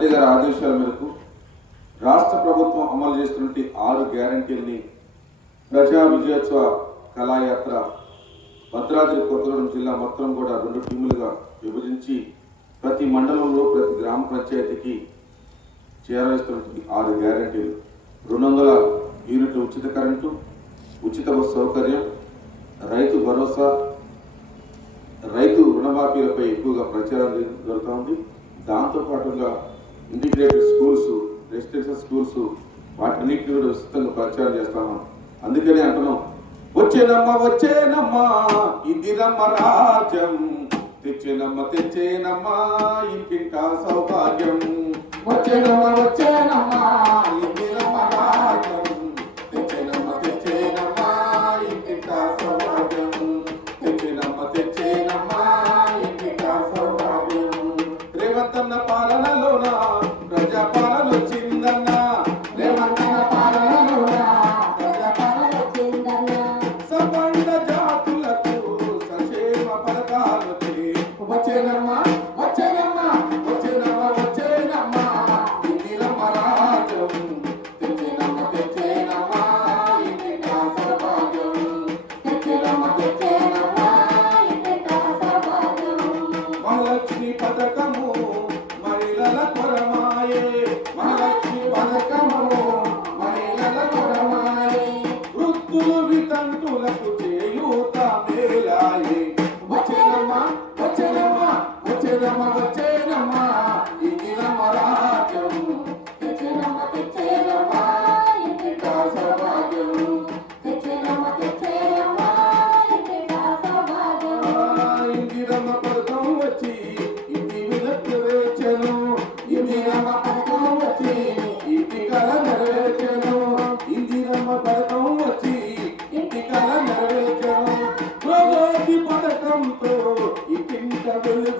సత్య గారి ఆదేశాల మేరకు రాష్ట్ర ప్రభుత్వం అమలు చేస్తున్నటువంటి ఆరు గ్యారంటీల్ని ప్రజా విజయోత్సవ కళాయాత్ర భద్రాద్రి కొత్తగూడెం జిల్లా మొత్తం కూడా రెండు టీములుగా విభజించి ప్రతి మండలంలో ప్రతి గ్రామ పంచాయతీకి చేరవేస్తున్నటువంటి ఆరు గ్యారంటీలు. రెండు వందల ఉచిత కరెంటు ఉచిత బస్సు సౌకర్యం రైతు భరోసా రైతు రుణమాఫీలపై ఎక్కువగా ప్రచారం జరుగుతూ ఉంది. దాంతోపాటుగా ఇంటిగ్రేటెడ్ స్కూల్స్ రెసిడెన్షియల్ స్కూల్స్ వాటన్నిటిని కూడా విస్తృతంగా ప్రచారం చేస్తాము అందుకనే అంటున్నాం వచ్చేనమ్మ వచ్చేనమ్మ ఇందిరమ్మ రాజ్యం. తెచ్చేనమ్మ తెచ్చేనమ్మ ఇంటింటా సౌభాగ్యం. వచ్చేనమ్మ వచ్చేనమ్మ ఇందిరమ్మ రాజ్యం. తెచ్చేనమ్మ తెచ్చేనమ్మ ఇంటింటా సౌభాగ్యం. తెచ్చేనమ్మ తెచ్చేనమ్మ ఇంటింటా సౌభాగ్యం. రేవంతన్న పాలనలోన వచ్చేనమ్మా వచ్చేనమ్మా వచ్చేనమ్మా వచ్చేనమ్మా. ఇందిరమ్మ రాజ్యం తెచ్చేనమ్మ తెచ్చేనమ్మా. ఇంటికా సౌభాగ్యం తెచ్చేనమ్మ తెచ్చేనమ్మా. మహాలక్ష్మి పథకము ఇందిరమ్మ పథకం వచ్చి ఇంటి కల నెరవేర్చను ప్రగతి పథకంతో ఇంటింట వెలుగు.